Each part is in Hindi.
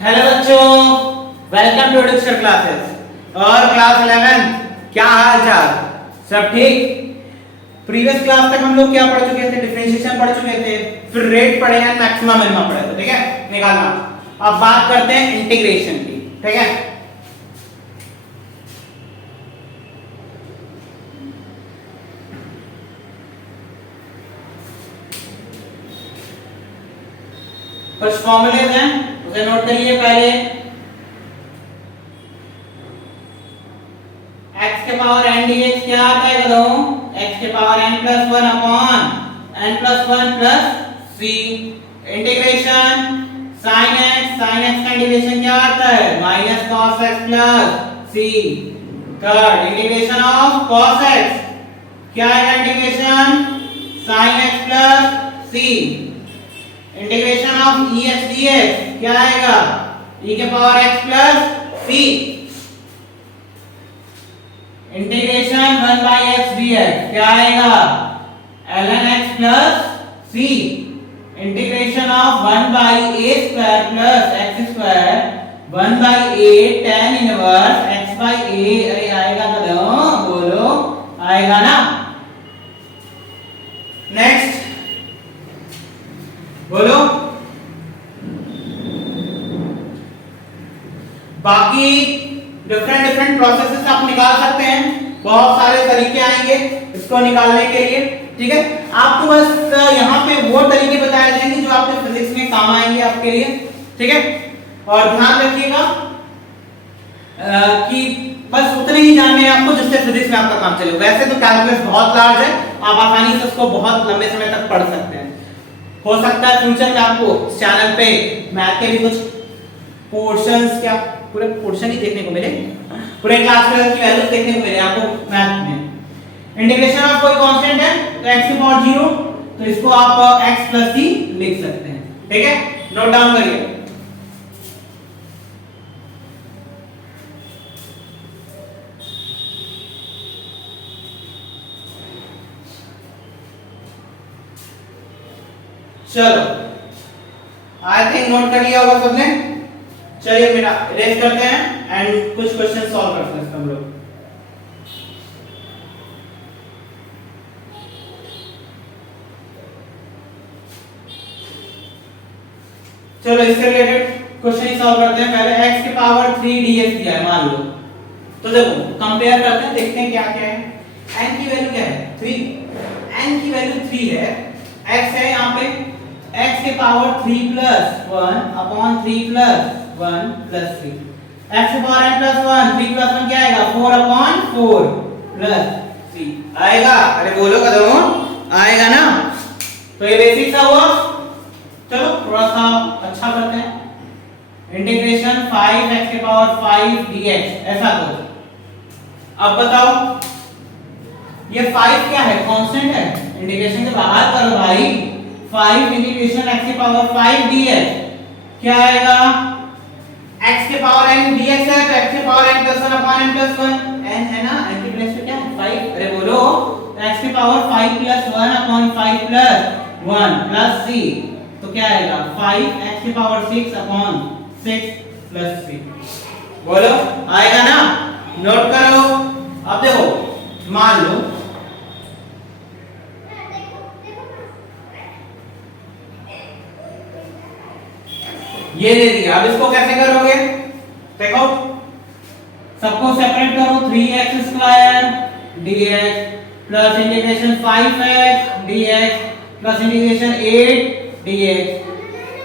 हेलो बच्चों, वेलकम टू डिक्शनरी क्लासेस और क्लास 11। क्या हाल चाल? सब ठीक? प्रीवियस क्लास तक हम लोग क्या पढ़ चुके थे? डिफरेंशिएशन पढ़ चुके थे, फिर रेट पढ़े हैं, मैक्सिमम मिनिमम पढ़े थे, ठीक है, निकालना। अब बात करते हैं इंटीग्रेशन की, ठीक है। कुछ फॉर्मूले हैं, उसे नोट करिए पहले। x के पावर n dx क्या आता है बताओ? x के power n plus 1 upon n plus 1 plus c integration sin x का इंटीग्रेशन क्या आता है? Minus cos x plus c। Third integration of cos x क्या है? Integration sin x plus c। Integration of ex dx क्या आएगा? e के power x plus c। Integration 1 by x dx क्या आएगा? ln x plus c। Integration of 1 by a square plus x square 1 by a tan inverse x by a। अरे आएगा कदम? बोलो, आएगा ना? नेक्स्ट बोलो। बाकी डिफरेंट प्रोसेसेस आप निकाल सकते हैं, बहुत सारे तरीके आएंगे इसको निकालने के लिए, ठीक है। आपको बस यहाँ पे वो तरीके बताए जाएंगे जो आपके फिजिक्स में काम आएंगे आपके लिए, ठीक है। और ध्यान रखिएगा कि बस उतने ही जानने हैं आपको जिससे फिजिक्स में आपका काम चले। वैसे तो कैलकुलस बहुत लार्ज है, आप आसानी से उसको बहुत लंबे समय तक पढ़ सकते हैं। हो सकता है फ्यूचर में आपको चैनल पे मैथ के भी कुछ पोर्शंस, क्या पूरे पोर्शन ही देखने को मिले, पूरे क्लास की वैल्यूज देखने को मिले आपको मैथ में। इंटीग्रेशन ऑफ कोई कांस्टेंट है तो x की पावर 0, तो इसको आप x प्लस c लिख सकते हैं, ठीक है। नोट डाउन करिए। चलो, आई थिंक नोट कर लिया होगा सबने। चलिए मेरा रेस करते हैं एंड कुछ क्वेश्चन सॉल्व करते हैं हम लोग। चलो इससे रिलेटेड क्वेश्चन ही सॉल्व करते हैं। पहले x के पावर 3 dx दिया है मान लो, तो देखो कंपेयर करते हैं, देखते हैं क्या क्या है। n की वैल्यू क्या है? 3। n की वैल्यू 3 है, x है यहाँ पे x के power 3 plus 1 upon 3 plus 1 plus 3। x के पावर n प्लस 1, 3 प्लस 1 क्या आएगा? 4 अपॉन 4 प्लस 3 आएगा। अरे बोलो कदम, आएगा ना? तो ये बेसिक सा हुआ। चलो थोड़ा सा अच्छा करते हैं। इंटीग्रेशन 5x के पावर 5 dx ऐसा करो। अब बताओ ये 5 क्या है? कांस्टेंट है। इंटीग्रेशन के बाहर करो भाई। 5 इंटीग्रेशन x के पावर 5 dx क्या आएगा? x के पावर n dx है तो x के power n plus 1 upon n plus 1 n है ना, n की प्लेस पे क्या है? 5। अरे बोलो, x के power 5 plus 1 upon 5 plus 1 plus c, तो क्या आएगा? 5 x की पावर 6 अपॉन 6 प्लस 3। बोलो, आएगा ना? नोट करो। अब देखो मान लो ये दे दिया। अब इसको कैसे करोगे? देखो सबको सेपरेट करो। 3x square dx plus integration 5x dx plus integration 8 dx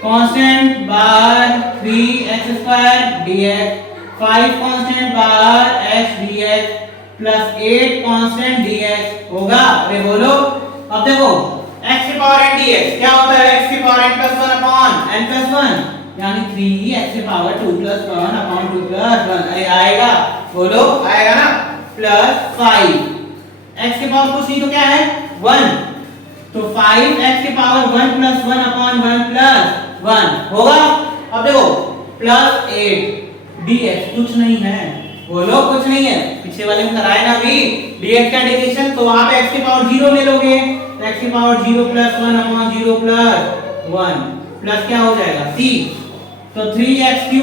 constant बार 3x स्क्वायर dx 5 कांस्टेंट बार x dx plus 8 constant dx होगा। अरे बोलो। अब देखो x की पावर n dx क्या होता है? x की power n plus 1 upon n plus 1 यानी 3x की पावर 2 प्लस 1 अपॉन 2 प्लस 1। अरे आएगा? बोलो, आएगा ना? प्लस 5 x की पावर कुछ नहीं तो क्या है? 1, तो 5x की पावर 1 प्लस 1 अपॉन 1 प्लस 1 होगा। अब देखो प्लस 8 dx कुछ नहीं है। बोलो, कुछ नहीं है। पीछे वाले में कराए ना भी dx का इंटीग्रेशन, तो वहां पे x की पावर 0 ले लोगे तो x की power 0 plus 1 upon 0 plus 1 plus क्या हो जाएगा? c। तो 3x³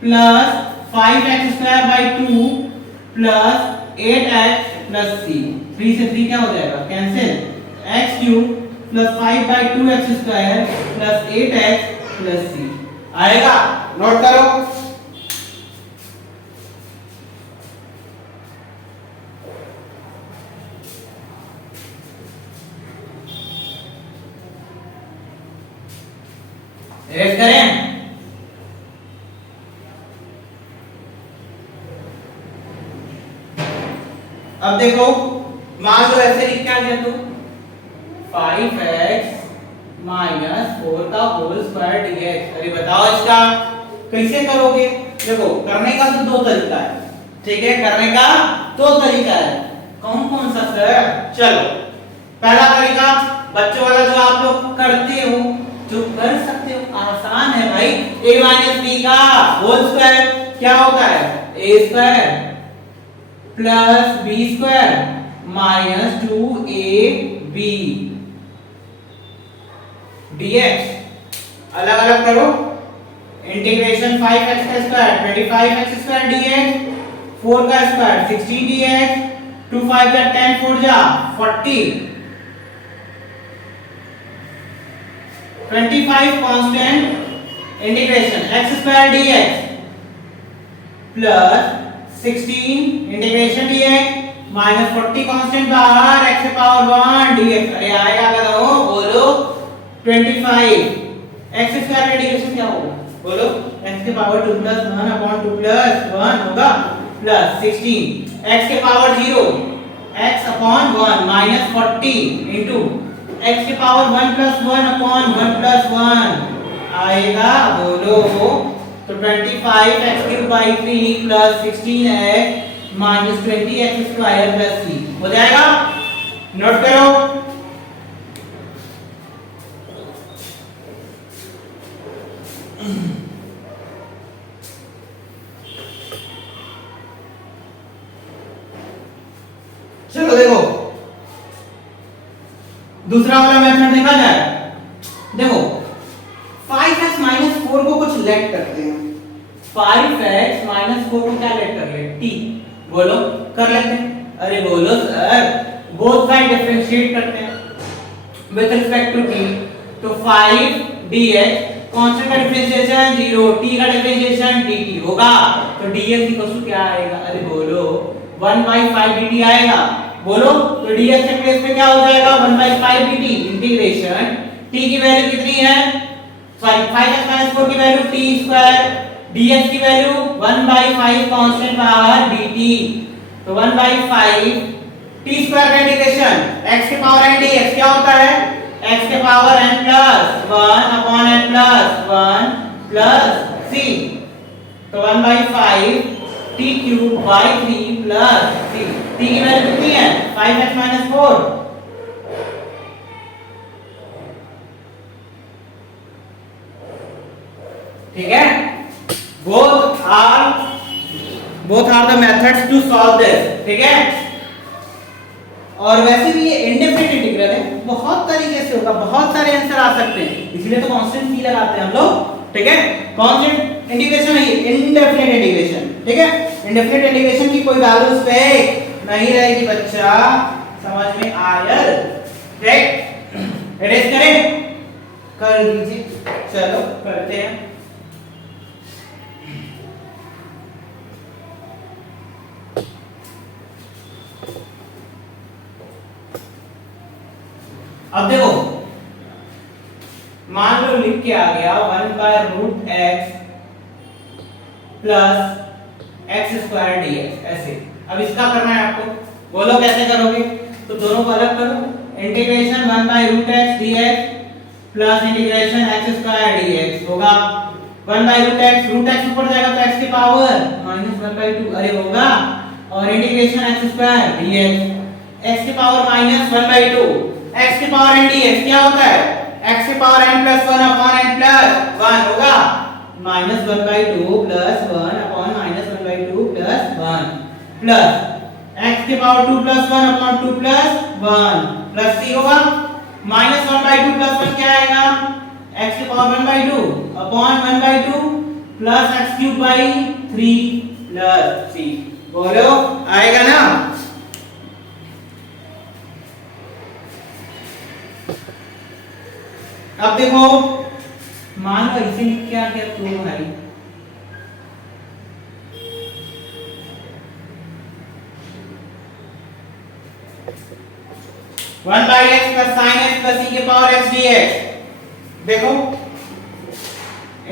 plus 5x² 2 plus 8x + c। 3 से 3 क्या हो जाएगा, cancel. x³ plus 5/2x² plus 8x + c आएगा। नोट करो। रेड करें। अब देखो, मान लो ऐसे लिख के आ गया, तो 5x - 4 का होल स्क्वायर dx। अरे बताओ इसका कैसे करोगे। देखो, करने का तो दो तरीका है, ठीक है, करने का दो तरीका है। कौन कौन सा सर? चलो, पहला तरीका बच्चों वाला जो आप लोग करते हो, जो कर सकते हो, आसान है भाई। a - b का होल स्क्वायर क्या होता है, a² plus b² minus 2ab dx। अलग अलग करो। इंटीग्रेशन 5x² 25x² dx, 4 का स्क्वायर 16 dx, 2 5 जा 10, 4 जा 40, 25 constant integration x² dx plus 16 integration dx minus 40 constant बाहर x⁴ dx। अरे आएगा अगर हो बोलो 25। x² का इंटीग्रेशन क्या होगा, बोलो x⁴ 2 + 1/2 + 1 होगा plus 16 x⁴0 x/1 minus 40 into x⁴1 + 1/1 + 1 आएगा, बोलो तो 25x³ plus 16x minus 20x² plus c हो जाएगा। नोट करो। चलो देखो, दूसरा वाला मेथड देखा जाए। देखो 5x - 4 को कुछ लेट करते हैं। 5x - 4 को क्या लेट कर ले, t। बोलो कर लेते हैं। अरे बोलो सर, बोथ साइड डिफरेंशिएट करते हैं विद रिस्पेक्ट टू t। तो 5 dx कांस्टेंट का डिफरेंशिएशन 0, t का डिफरेंशिएशन dt होगा। तो dx क्या आएगा, अरे बोलो 1/5 dt आएगा। बोलो तो dx के प्लेस पे क्या हो जाएगा, 1/5 dt इंटीग्रेशन t की वैल्यू कितनी है, सॉरी 5x - 4 की वैल्यू t², dx की वैल्यू 1/5 कांस्टेंट बाहर dt। तो 1/5 t² का इंटीग्रेशन x⁴n dx क्या होता है, x⁴n + 1/n + 1 + c। तो 1/5 t³ + c। t की वैल्यू कितनी है, 5x - 4। ठीक है। both are the methods to solve this, ठीक है। और वैसे भी ये इंडेफिनिट इंटीग्रल है, बहुत तरीके से होगा, बहुत सारे आंसर आ सकते हैं, इसलिए तो कांस्टेंट c लगाते हैं हम लोग, ठीक है। कांस्टेंट इंटीग्रेशन है, इंडेफिनिट इंटीग्रेशन, ठीक है। इंडेफिनिट इंटीग्रेशन की कोई वैल्यू पे नहीं रहेगी बच्चा, समझ में आया, ठीक। एरेज करें, कर दीजिए। चलो करते हैं। अब देखो, मान लो लिख के आ गया 1/√x प्लस x² dx ऐसे। अब इसका करना है आपको, बोलो कैसे करोगे। तो दोनों को अलग करो। Integration 1/√x dx plus integration x² dx होगा 1/√x, √x ऊपर जाएगा तो x की पावर -1/2 अरे होगा, और इंटीग्रेशन x² dx x की पावर -1/2 x की पावर n dx क्या होता है, x की पावर n + 1/n + 1 होगा -1/2 + 1/-1/2 + 1 प्लस x की पावर 2 + 1/2 + 1 प्लस c होगा -1/2 + 1 क्या आएगा, x की power 1/2/1 plus x cube by 3 plus c. बोलो आएगा ना? अब देखो, मान लो इसे लिख के आ गया तो भाई 1 by x plus sin x plus e के पावर x dx। देखो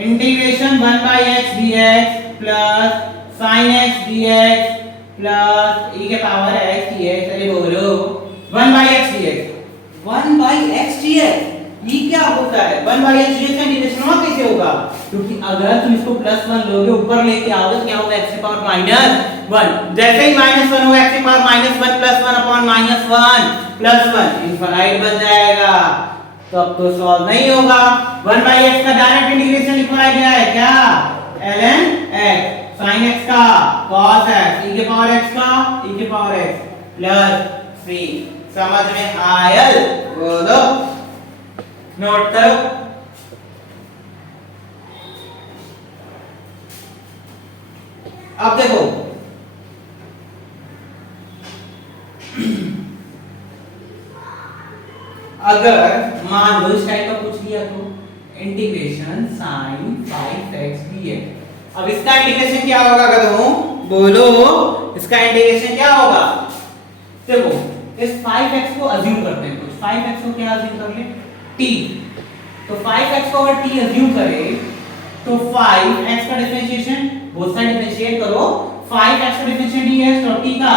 integration 1 by x dx plus sin x dx plus e के पावर x dx। अरे बोलो 1 by x dx 1 by x dx ये क्या होता है? 1 by x dx का इंटीग्रेशन वहां कैसे होगा? क्योंकि अगर तुम इसको +1 लोगे ऊपर लेके आओगे तो क्या होगा? x की पावर -1। जैसे ही -1 होगा x की पावर -1 + 1 अपॉन -1 + 1 इनफाइनाइट बन जाएगा। तो अब तो सॉल्व नहीं होगा। 1 by x का डायरेक्ट इंटीग्रेशन लिखवाया गया है क्या? ln x sin x का cos x e के पावर x का e के पावर x प्लस c। समझ में आयल? बोलो, नोट करो। अब देखो अगर मान लो इस टाइप का पूछ लिया तो इंटीग्रेशन sin 5x dx। अब इसका इंटीग्रेशन क्या होगा? करो बोलो, इसका इंटीग्रेशन क्या होगा? देखो इस 5x को अज्यूम करते हैं कुछ। 5x को क्या अज्यूम कर ले? t। तो 5x को अगर t अज्यूम करें तो 5x का डिफरेंशिएशन बोथ साइड डिफरेंशिएट करो। 5x का डिफरेंशिएट dx और t का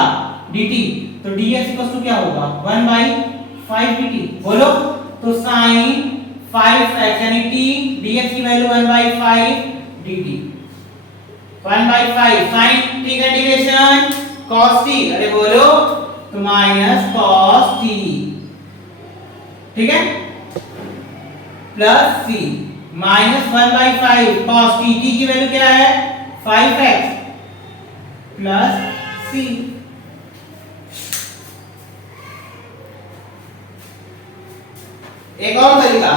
dt। तो dx क्या होगा? 1 by 5 dt। बोलो तो sin 5x यानी t dx की value 1 by 5 dt। 1 by 5 sin t का इंटीग्रेशन cos t। अरे बोलो तो माइनस cos t, ठीक है, plus c minus 1 by 5 cos t। t की वैल्यू क्या है? 5x plus c। एक और तरीका,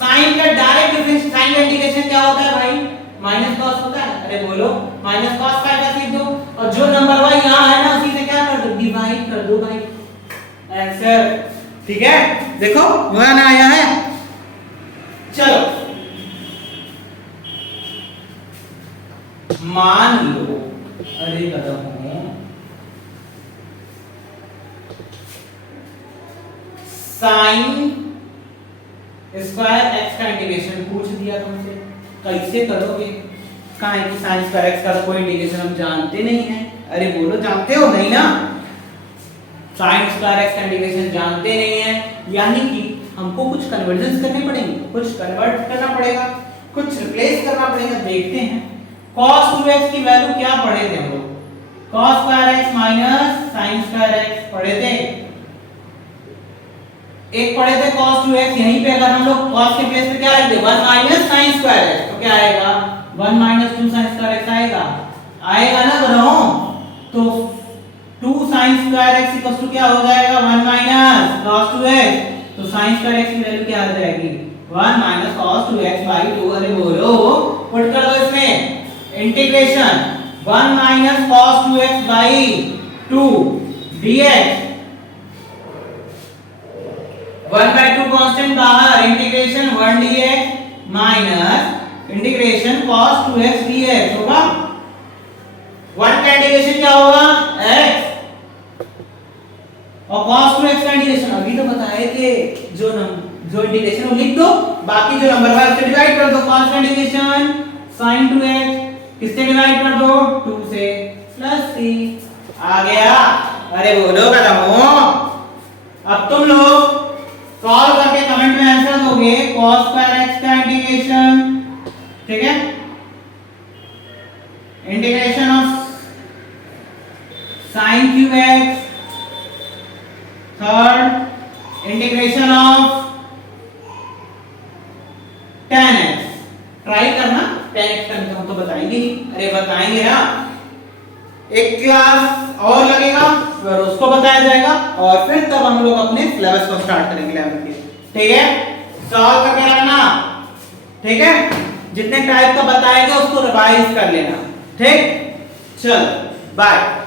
साइन का डायरेक्ट डिफरेंस, साइन का इंटीग्रेशन क्या होता है भाई? माइनस कॉस होता है। अरे बोलो माइनस कॉस 5 का सीख दो और जो नंबर भाई यहां है ना उसी से क्या कर दो? डिवाइड कर दो भाई। आंसर, ठीक है? देखो वहां ना आया है। चलो मान लो, अरे कदम साइन स्क्वायर x का इंटीग्रेशन पूछ दिया तुमसे, कैसे करोगे? कहाँ है कि साइन स्क्वायर x का कोई इंटीग्रेशन हम जानते नहीं है। अरे बोलो जानते हो नहीं ना? साइन स्क्वायर x का इंटीग्रेशन जानते नहीं है, यानी कि हमको कुछ कन्वर्जन्स करने पड़ेंगे, कुछ कन्वर्ट करना पड़ेगा, कुछ रिप्लेस करना पड़ेगा। देखते हैं cos 2x की वैल्यू क्या पढ़े थे हम लोग? cos square x minus sin square x पढ़े थे। एक पढ़े थे cos 2x, यहीं पे अगर हम लोग cos के प्लेस पे क्या रख दे? 1 माइनस sin स्क्वायर x, तो क्या आएगा? 1 माइनस 2 sin स्क्वायर x आएगा। आएगा ना बताओ? तो 2 sin square x equal to क्या हो जाएगा? 1 माइनस cos 2x। तो sin स्क्वायर x की वैल्यू क्या आ जाएगी? 1 माइनस cos 2x बाई 2। अरे बोलो पुट कर दो इसमें integration 1 minus cos 2x by 2 dx। 1 by 2 constant बाहर, integration 1 dx minus integration cos 2x dx होगा। 1 का इंटीग्रेशन क्या होगा? x और cos 2x का इंटीग्रेशन अभी तो बताए थे, जो इंटीग्रेशन वो लिख दो, बाकी जो नंबर है उससे डिवाइड कर दो। cos का इंटीग्रेशन sin 2x किससे डिवाइड कर दो? 2 से प्लस c। आ गया? अरे बोलो कदमो, अब तुम लोग सॉल्व करके कमेंट में आंसर दोगे cos स्क्वायर x का इंटीग्रेशन, ठीक है, integration of sin cube x, third integration of tan x। Try करना, tan x का हम तो बताएंगे ही। अरे बताएंगे ना, एक क्लास और लगेगा फिर उसको बताया जाएगा और फिर तब हम लोग अपने सिलेबस को स्टार्ट करेंगे 11th के। ठीक है, सॉल्व करके रखना, ठीक है। जितने टाइप का बताएंगे उसको रिवाइज कर लेना। ठीक, चल बाय।